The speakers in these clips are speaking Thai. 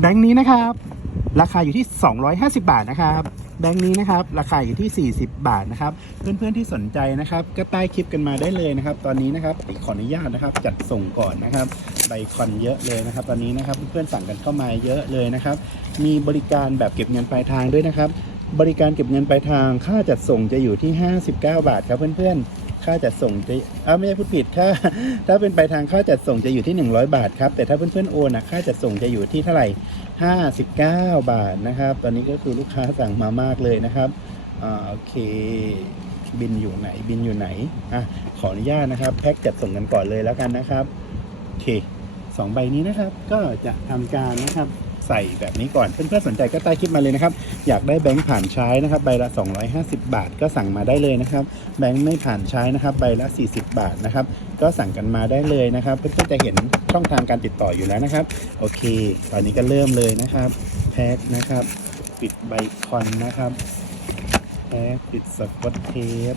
แบงค์นี้นะครับ ราคาอยู่ที่ 250 บาทนะครับแบงค์นี้นะครับ ราคาอยู่ที่ 40 บาทนะครับ เพื่อนๆที่สนใจนะครับ ก็ใต้คลิปกันมาได้เลยนะครับ ตอนนี้นะครับขออนุญาตนะครับ จัดส่งก่อนนะครับใบคอนเยอะเลยนะครับ ตอนนี้นะครับเพื่อนๆสั่งกันเข้ามาเยอะเลยนะครับ มีบริการแบบเก็บเงินปลายทางด้วยนะครับ บริการเก็บเงินปลายทางค่าจัดส่งจะอยู่ที่ 59 บาทครับเพื่อนๆ ค่าจัดส่งจะอ้าวไม่ใช่พูดผิดค่าถ้าเป็นปลายทางค่าจัดส่งจะอยู่ที่ 100 บาทครับแต่ถ้าเพื่อนๆโอนนะค่าจัดส่งจะอยู่ที่เท่าไหร่ 59 บาทนะครับ ตอนนี้ก็คือลูกค้าสั่งมามากเลยนะครับอ่าโอเคบินอยู่ไหนบินอยู่ไหนอะขออนุญาตนะครับแพ็กจัดส่งกันก่อนเลยแล้วกันนะครับโอเคสองใบนี้นะครับก็จะทำการนะครับ ใส่แบบนี้ก่อน เพื่อนๆสนใจก็ใต้คลิปมาเลยนะครับ อยากได้แบงค์ผ่านใช้นะครับใบละ 250 บาท ก็สั่งมาได้เลยนะครับ แบงค์ไม่ผ่านใช้นะครับใบละ 40 บาทนะครับ ก็สั่งกันมาได้เลยนะครับ เพื่อนๆจะเห็นช่องทางการติดต่ออยู่แล้วนะครับ โอเค ตอนนี้ก็เริ่มเลยนะครับแพ็คนะครับ ปิดใบคอนนะครับแพ็คปิดสกอตเทป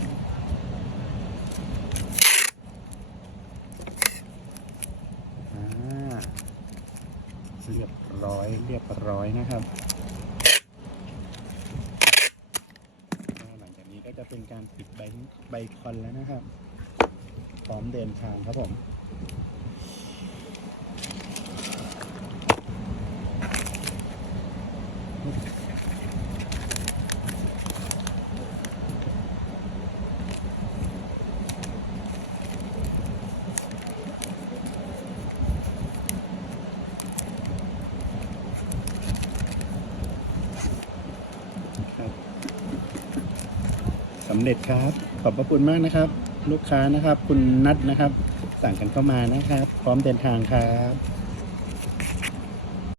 เรียบร้อยเรียบร้อยนะครับ หลังจากนี้ก็จะเป็นการปิดใบใบคอนแล้วนะครับ พร้อมเดินทางครับผม สำเร็จครับ ขอบพระคุณมากนะครับ ลูกค้านะครับ คุณนัทนะครับ สั่งกันเข้ามานะครับ พร้อมเดินทางครับ